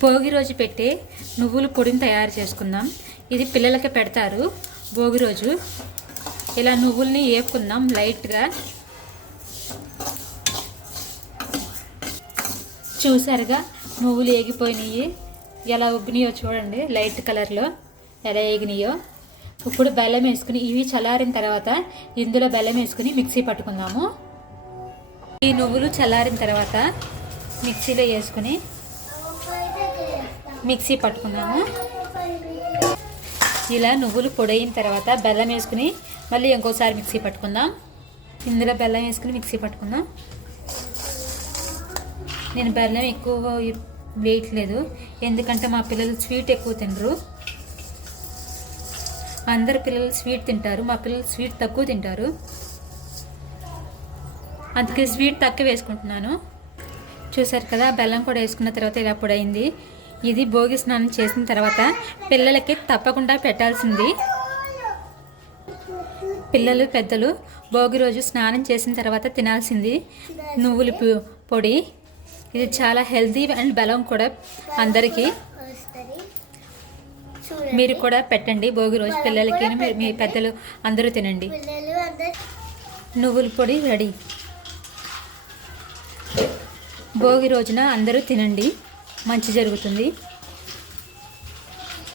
భోగి రోజు పెట్టే నువ్వుల పొడిని తయారు చేసుకుందాం. ఇది పిల్లలకి పెడతారు భోగి రోజు. ఇలా నువ్వుల్ని వేపుకుందాం లైట్గా. చూసారుగా నువ్వులు ఏగిపోయినాయి, ఎలా ఉబ్బినాయో చూడండి. లైట్ కలర్లో ఎలా ఏగినాయో. ఇప్పుడు బెల్లం వేసుకుని ఇవి చల్లారిన తర్వాత ఇందులో బెల్లం వేసుకుని మిక్సీ పట్టుకుందాము. ఈ నువ్వులు చల్లారిన తర్వాత మిక్సీలో వేసుకుని మిక్సీ పట్టుకున్నాము. ఇలా నువ్వులు పొడైన తర్వాత బెల్లం వేసుకుని మళ్ళీ ఇంకోసారి మిక్సీ పట్టుకుందాం. ఇందులో బెల్లం వేసుకుని మిక్సీ పట్టుకుందాం. నేను బెల్లం ఎక్కువ వేయట్లేదు, ఎందుకంటే మా పిల్లలు స్వీట్ ఎక్కువ తినరు. అందరు పిల్లలు స్వీట్ తింటారు, మా పిల్లలు స్వీట్ తక్కువ తింటారు. అందుకే స్వీట్ తక్కువ వేసుకుంటున్నాను. చూసారు కదా, బెల్లం కూడా వేసుకున్న తర్వాత ఇలా పొడైంది. ఇది భోగి స్నానం చేసిన తర్వాత పిల్లలకి తప్పకుండా పెట్టాల్సింది. పిల్లలు పెద్దలు భోగి రోజు స్నానం చేసిన తర్వాత తినాల్సింది నువ్వుల పొడి. ఇది చాలా హెల్తీ అండ్ బలం కూడా అందరికీ. మీరు కూడా పెట్టండి భోగి రోజు పిల్లలకి, మీ పెద్దలు అందరూ తినండి. నువ్వుల పొడి రెడీ. భోగి రోజున అందరూ తినండి, మంచి జరుగుతుంది.